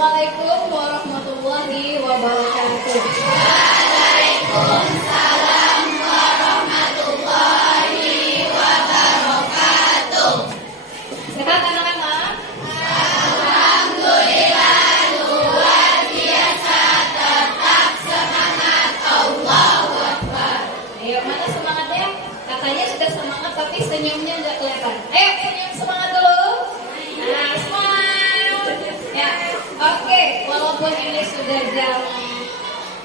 Assalamualaikum warahmatullahi wabarakatuh. Waalaikumsalam warahmatullahi wabarakatuh. Sehat anak-anak? Alhamdulillah luar biasa, tetap semangat. Allahu Akbar. Ayo, mana semangatnya? Katanya sudah semangat tapi senyumnya nggak kelihatan. Ayo, senyum semangat dulu. Nah, smile. Ya, oke. Walaupun ini sudah jam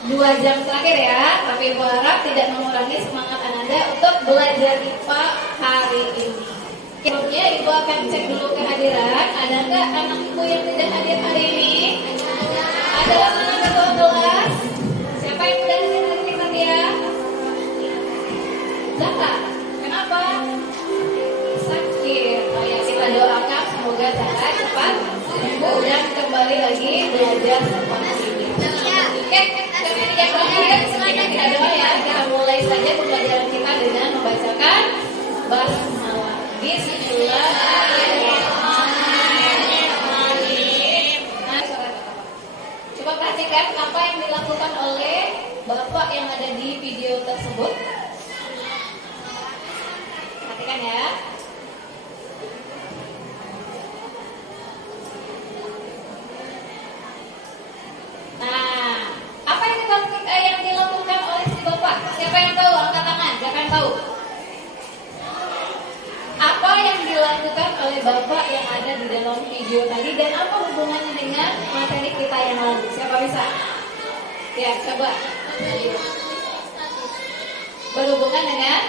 2 jam terakhir ya, tapi Ibu harap tidak mengurangi semangat Anda untuk belajar IPA hari ini. Sebelumnya Ibu akan cek dulu kehadiran. Ada nggak anak Ibu yang tidak hadir hari ini? Ada anak ketua kelas? Siapa yang udah hadir tadi ya? Zahra. Kenapa? Sakit. Oh ya, kita doakan semoga Zahra cepat sembuh dan kembali lagi belajar seperti ini. Oke, kami dijadwalkan kita doa ya. Kita mulai saja pembelajaran kita dengan membacakan basmalah. Bismillahirrahmanirrahim. Coba perhatikan apa yang dilakukan oleh Bapak yang ada di video tersebut. Perhatikan ya. Nah, apa yang dilakukan oleh si Bapak? Siapa yang tahu? Angkat tangan. Siapa yang tahu? Apa yang dilakukan oleh Bapak yang ada di dalam video tadi dan apa hubungannya dengan materi kita yang lalu? Siapa bisa? Ya, coba. Berhubungan dengan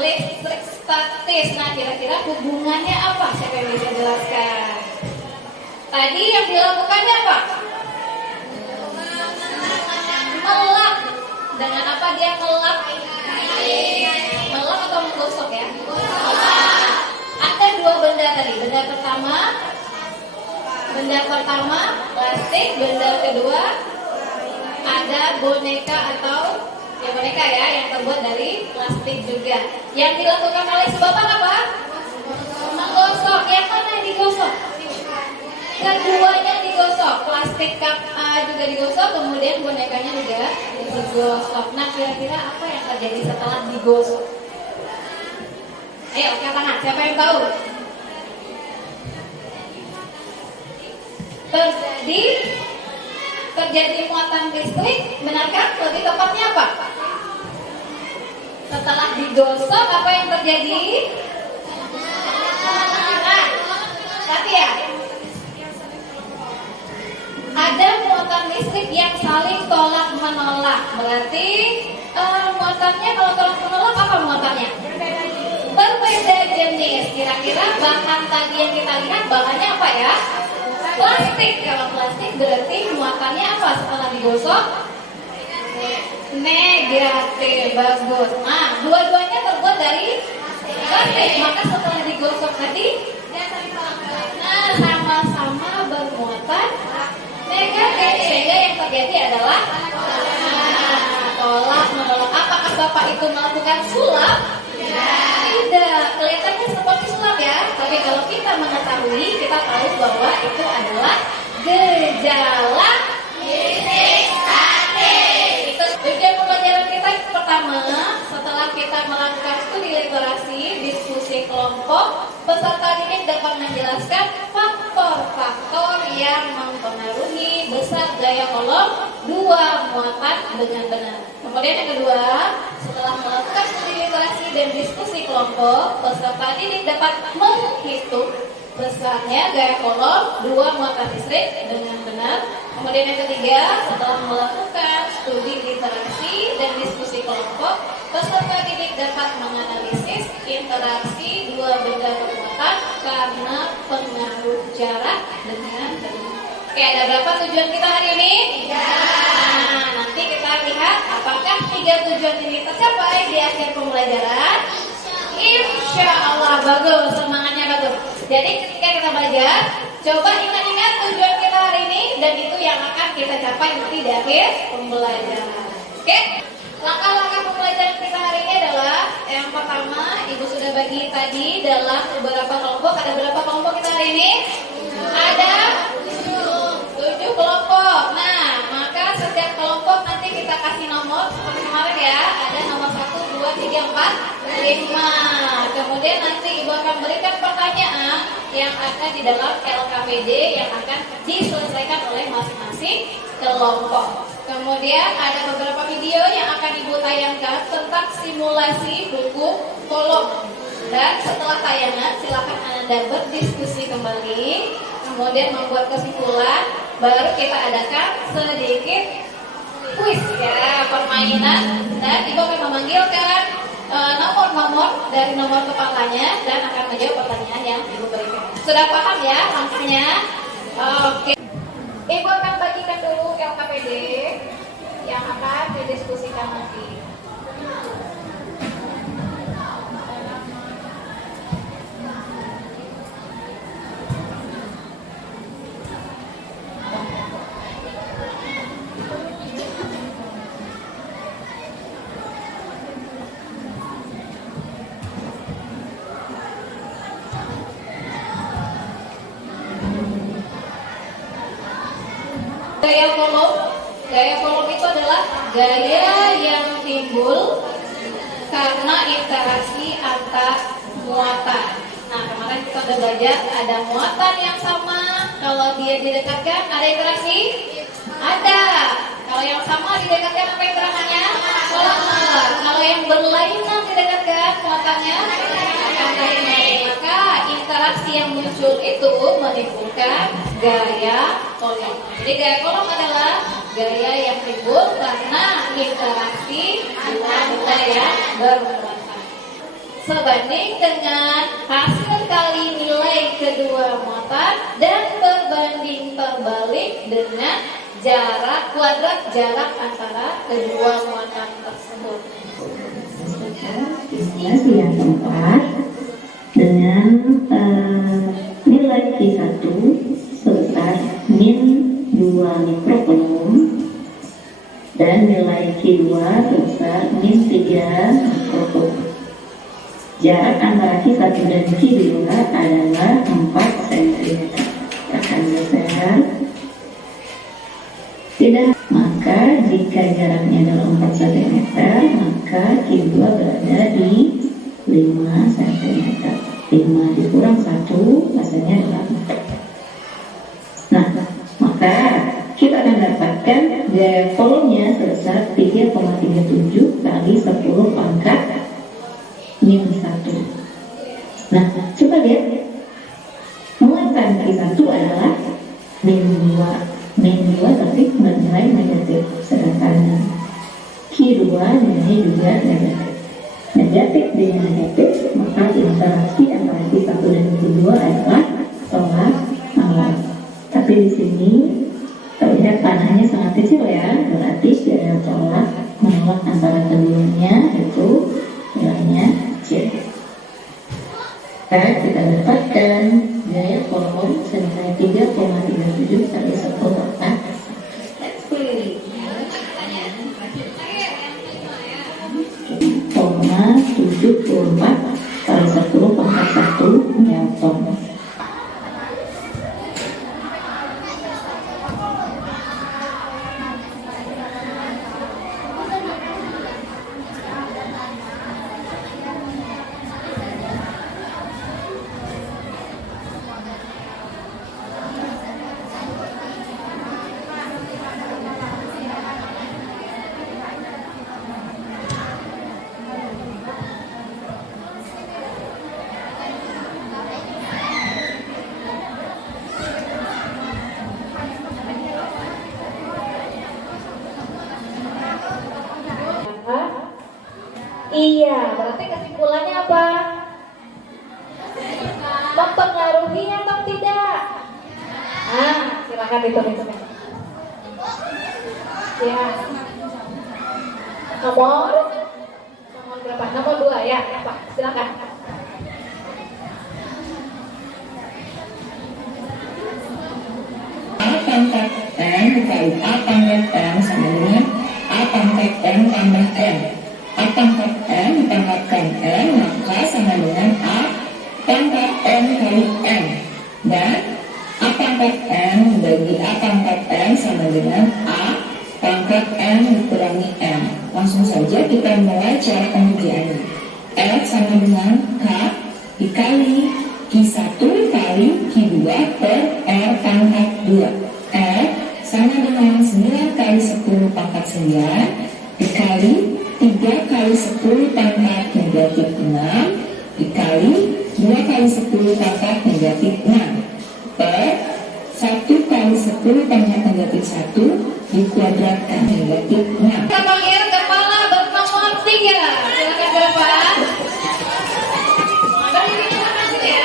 listrik statis. Nah, kira-kira hubungannya apa? Siapa yang bisa jelaskan? Tadi yang dilakukannya apa? Melap. Dengan apa dia melap? Melap atau menggosok ya? Ada dua benda tadi. Benda pertama plastik. Benda kedua ada boneka atau ya boneka ya yang terbuat dari plastik juga. Yang dilakukan oleh si Bapak apa? Menggosok. Yang mana yang digosok? Keduanya digosok. Plastik cup juga digosok, kemudian bonekanya juga digosok. Nah, kira-kira apa yang terjadi setelah digosok? Ayo, angkat tangan. Siapa yang tahu? Terjadi muatan listrik, benarkah? Lebih tepatnya apa? Setelah digosok, apa yang terjadi? Nah, tapi ya, ada muatan listrik yang saling tolak menolak. Berarti muatannya kalau tolak menolak apa muatannya? Berbeda jenis. Kira-kira bahan tadi yang kita lihat bahannya apa ya? Plastik. Kalau plastik berarti muatannya apa setelah digosok? Negatif. Bagus. Nah, dua-duanya terbuat dari plastik. Maka setelah digosok tadi, nah sama-sama bermuatan negatif. Sehingga yang terjadi adalah tolak menolak. Apakah Bapak itu melakukan sulap? Tidak, kelihatannya seperti sulap ya. Tapi kalau kita mengetahui, kita tahu bahwa itu adalah gejala listrik statis. Itu tujuan pembelajaran kita yang pertama. Setelah kita melakukan studi literasi, diskusi kelompok, peserta didik dapat menjelaskan faktor-faktor yang mempengaruhi besar gaya kolom dua muatan dengan benar. Kemudian yang kedua, setelah melakukan studi literasi dan diskusi kelompok, peserta didik dapat menghitung besarnya gaya kolom dua muatan listrik dengan benar. Kemudian yang ketiga, setelah melakukan studi literasi dan diskusi kelompok, peserta didik dapat menganalisis interaksi dua benda bermuatan karena pengaruh jarak dengan benar. Oke, ada berapa tujuan kita hari ini? 3. Nah, nanti kita lihat apakah 3 tujuan ini tercapai di akhir pembelajaran. Insya Allah. Bagus, semangatnya bagus. Jadi ketika kita belajar, coba ingat-ingat tujuan kita hari ini dan itu yang akan kita capai nanti di akhir pembelajaran. Oke? Langkah-langkah pembelajaran kita hari ini adalah yang pertama, Ibu sudah bagi tadi dalam beberapa kelompok. Ada berapa kelompok kita hari ini? Ada 7 kelompok. yang akan di dalam LKPD yang akan diselesaikan oleh masing-masing kelompok. Kemudian ada beberapa video yang akan Ibu tayangkan tentang simulasi buku kolom. Dan setelah tayangan silakan Anda berdiskusi kembali, kemudian membuat kesimpulan, baru kita adakan sedikit kuis ya, permainan, dan Ibu akan memanggilkan nomor-nomor dari nomor kepalanya dan akan menjawab pertanyaan yang Ibu berikan. Sudah paham ya maksudnya? Oke. Ibu akan bagikan dulu LKPD yang akan didiskusikan nanti. Gaya kolom itu adalah gaya yang timbul karena interaksi antar muatan. Nah, kemarin kita udah belajar ada muatan yang sama, kalau dia didekatkan ada interaksi? Ada. Kalau yang sama didekatkan apa interaksinya? Sama. Kalau yang berlainan didekatkan muatannya akan lain. Maka interaksi yang muncul itu menimbulkan gaya kolom. Jadi gaya kolom adalah gaya yang timbul karena interaksi muatan yang bermuatan. Sebanding dengan hasil kali nilai kedua muatan dan berbanding terbalik dengan jarak kuadrat jarak antara kedua muatan tersebut. Simulasi yang keempat dengan nilai Q1 sebesar min 2 mikrocoulomb dan nilai Q2 sebesar min 3 mikrocoulomb. Jarak antara Q1 dan Q2 adalah 4 cm. Akan geser. Tidak, maka jika jaraknya adalah 4 cm, maka Q2 berada di 5 cm. 5 dikurang 1, hasilnya adalah 4. Nah, maka kita akan dapatkan gaya kolomnya sebesar 3,37 kali 10 pangkat min 1. Nah, coba lihat. Muatan Q1 adalah min 2. Min 2 tapi bernilai negatif. Sedangkan Q2 nilainya juga negatif. Negatif dengan negatif, maka interaksi antara Q1 dan Q2 adalah tolak menolak. Tapi di sini terlihat panahnya sangat kecil ya, berarti ada tolak menolak antara keduanya, itu nilainya C. Kita dapatkan gaya kolom senilai 3,37 kali 10 pangkat. Koma 74 kali 10 pangkat 1 Newton. Iya, berarti kesimpulannya apa? Mempengaruhi atau tidak? Nah, silakan ditulis. Ya. Nomor berapa? Nomor 2 ya, apa? Silakan. A pangkat N dikali A pangkat N sama dengan A pangkat N tambah N. A pangkat N ditambahkan N, maka sama dengan A pangkat N kali N. Dan A pangkat N bagi A pangkat N sama dengan A pangkat N dikurangi N. Langsung saja kita mulai cara pengerjaannya. X sama dengan K dikali Q1 kali pangkat 9 dikali 3 kali 10 pangkat negatif 6 dikali 2 kali 10 pangkat negatif 6 per 1 kali 10 pangkat negatif 1 dikuadratkan negatif 6. Kita panggil kepala bernomor 3. Silakan ke depan. Berdiri di depan sini ya.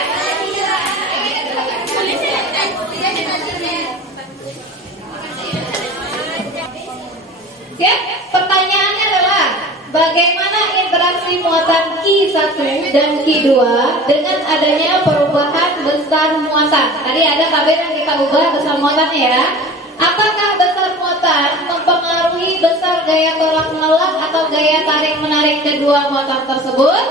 Oke, pertanyaannya adalah bagaimana interaksi muatan Q1 dan Q2 dengan adanya perubahan besar muatan. Tadi ada tabel yang kita ubah besar muatannya ya. Apakah besar muatan mempengaruhi besar gaya tolak menolak atau gaya tarik menarik kedua muatan tersebut?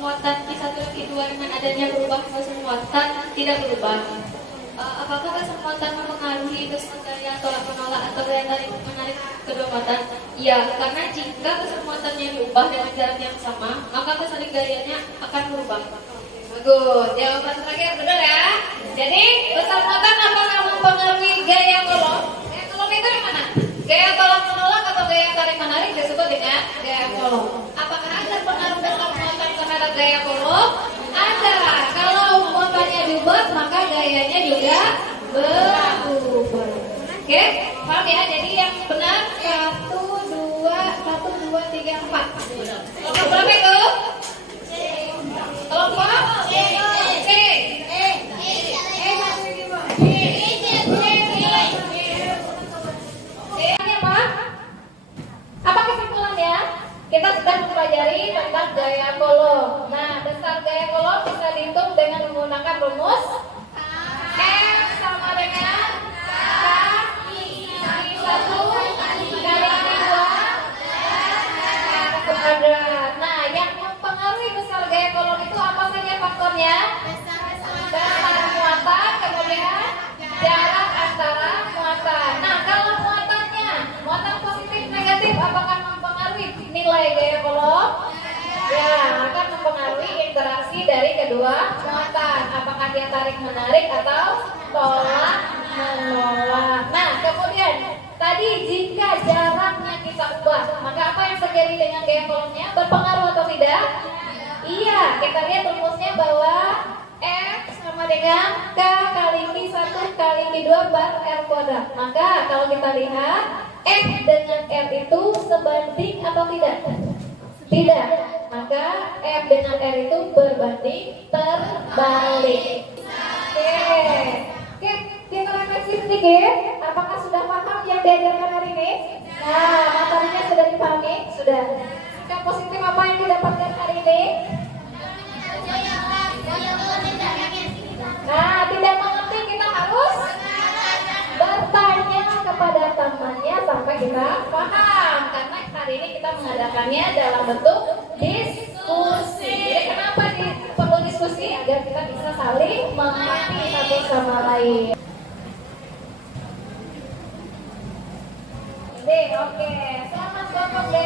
Muatan Q1 dan Q2 dengan adanya perubahan besar muatan tidak berubah. Apakah besar muatan mempengaruhi besar gaya tolak menolak atau gaya tarik menarik kedua muatan? Ya, karena jika besar muatannya diubah dengan jarak yang sama, maka besar gayanya akan berubah. Bagus, jawaban terakhir benar ya. Jadi besar muatan apakah mempengaruhi gaya kolom? Gaya kolom itu yang mana? Gaya tolak menolak atau gaya tarik menarik disebut dengan gaya kolom. Apakah ada pengaruh besar muatan terhadap gaya kolom? Ada. Kalau muatannya diubah maka gayanya juga berubah. Oke, paham ya? Jadi yang benar 1, 2, 3, 4. Kelompok berapa itu? Kelompok C. Apa kesimpulannya? Kita sedang mempelajari tentang gaya kolom. Nah, besar gaya kolom bisa dihitung dengan menggunakan rumus F sama dengan K-1 kali K2 kuadrat. Nah, yang mempengaruhi besar gaya kolom itu apa saja faktornya? Besar muatan, kemudian jarak antara muatan. Nah, kalau muatan positif negatif apakah mempengaruhi nilai gaya kolom? Ya, akan mempengaruhi interaksi dari kedua muatan. Apakah dia tarik menarik atau tolak menolak. Nah, kemudian tadi jika jaraknya kita ubah, maka apa yang terjadi dengan gaya kolomnya? Berpengaruh atau tidak? Iya, kita lihat rumusnya bahwa F sama dengan K kali Q1 kali Q2 bar R kuadrat. Maka kalau kita lihat F dengan R itu sebanding atau tidak? Tidak. Maka F dengan R itu berbanding terbalik. Oke, kita refleksi sedikit. Apakah sudah paham yang diajarkan hari ini? Nah, materinya sudah dipahami? Sudah. Sikap positif apa yang didapatkan hari ini? Nah, tidak mengerti kita harus bertanya kepada temannya sampai kita paham. Karena hari ini kita mengadakannya dalam bentuk diskusi. Jadi kenapa perlu diskusi? Agar kita bisa saling mengerti satu sama lain. Oke, selamat kelompok D.